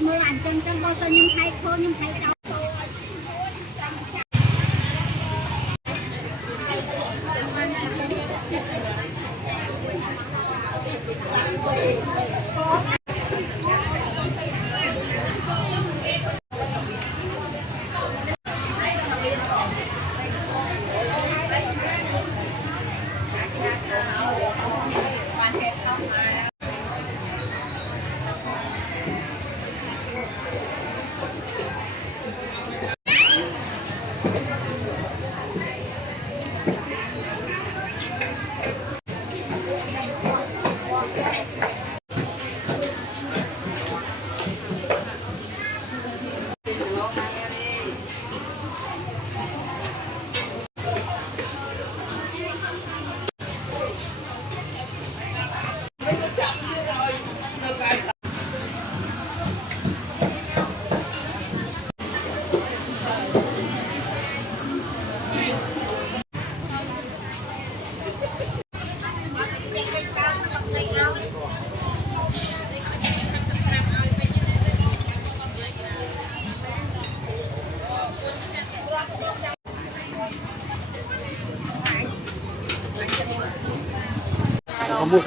mưa ảnh chân chân bao giờ nhưng hay thôi nhưng hay cháu không mua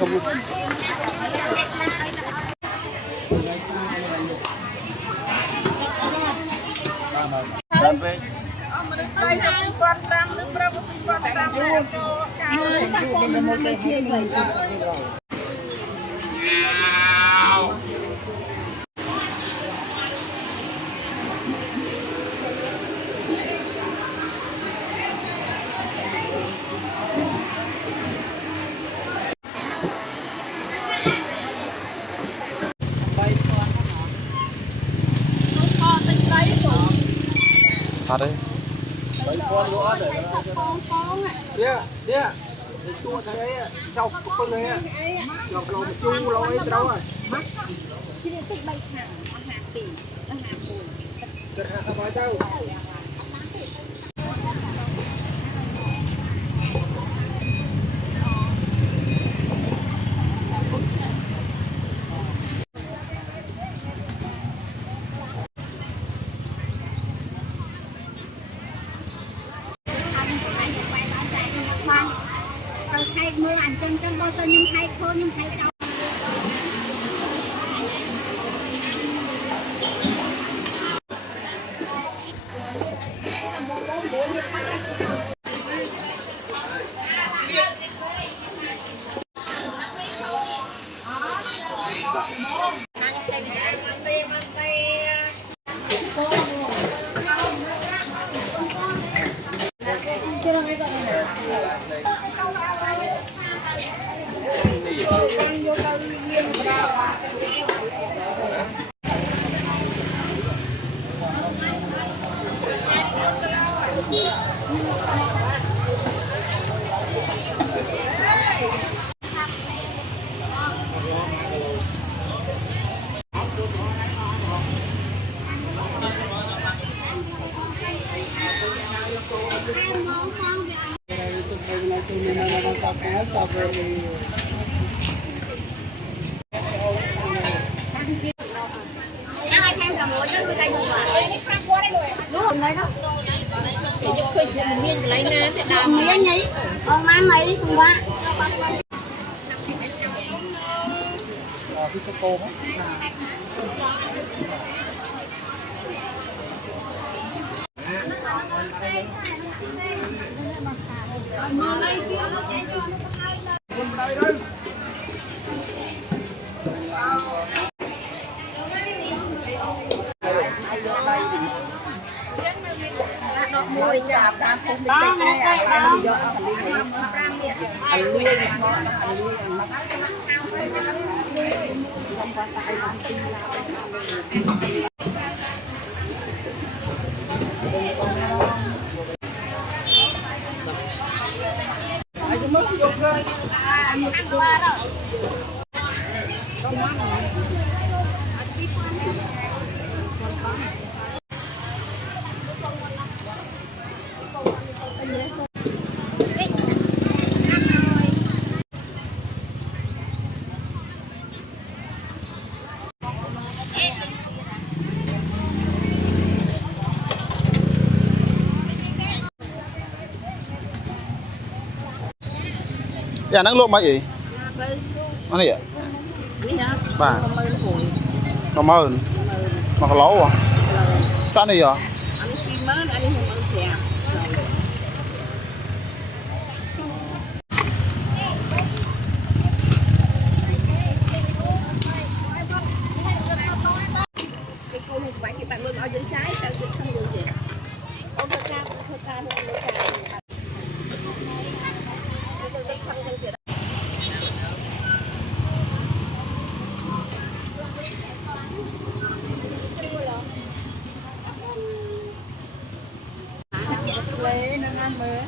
thật đấy. Con nữa để đĩa chua thế sau con này lọc lọc chu lọc ấy đâu rồi mắt chỉ để tích bay thẳng hàng tỷ hàng mùi không phải đâu hay mưa ảnh chân chân bao giờ nhưng hay thôi nhưng hay cháu lấy đó. Để cho khơi miên lấy nè. chụp miếng nhỉ ông má mấy xung quanh mùi chạp đạp không bị tê này anh đi dạ năng lượng mấy gì anh này bà mà mờn mà có lấu à cho anh này à bạn luôn ở dưới trái sao không được gì ông thật ra lấy nó ăn mới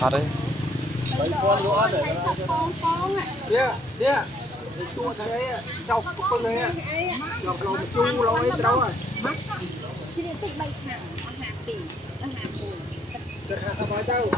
thật đấy đi chua thế đấy sau con này chọc lò chu lôi đâu rồi chị nên tích bay thẳng hàng tỷ hàng bùn được hàng bao nhiêu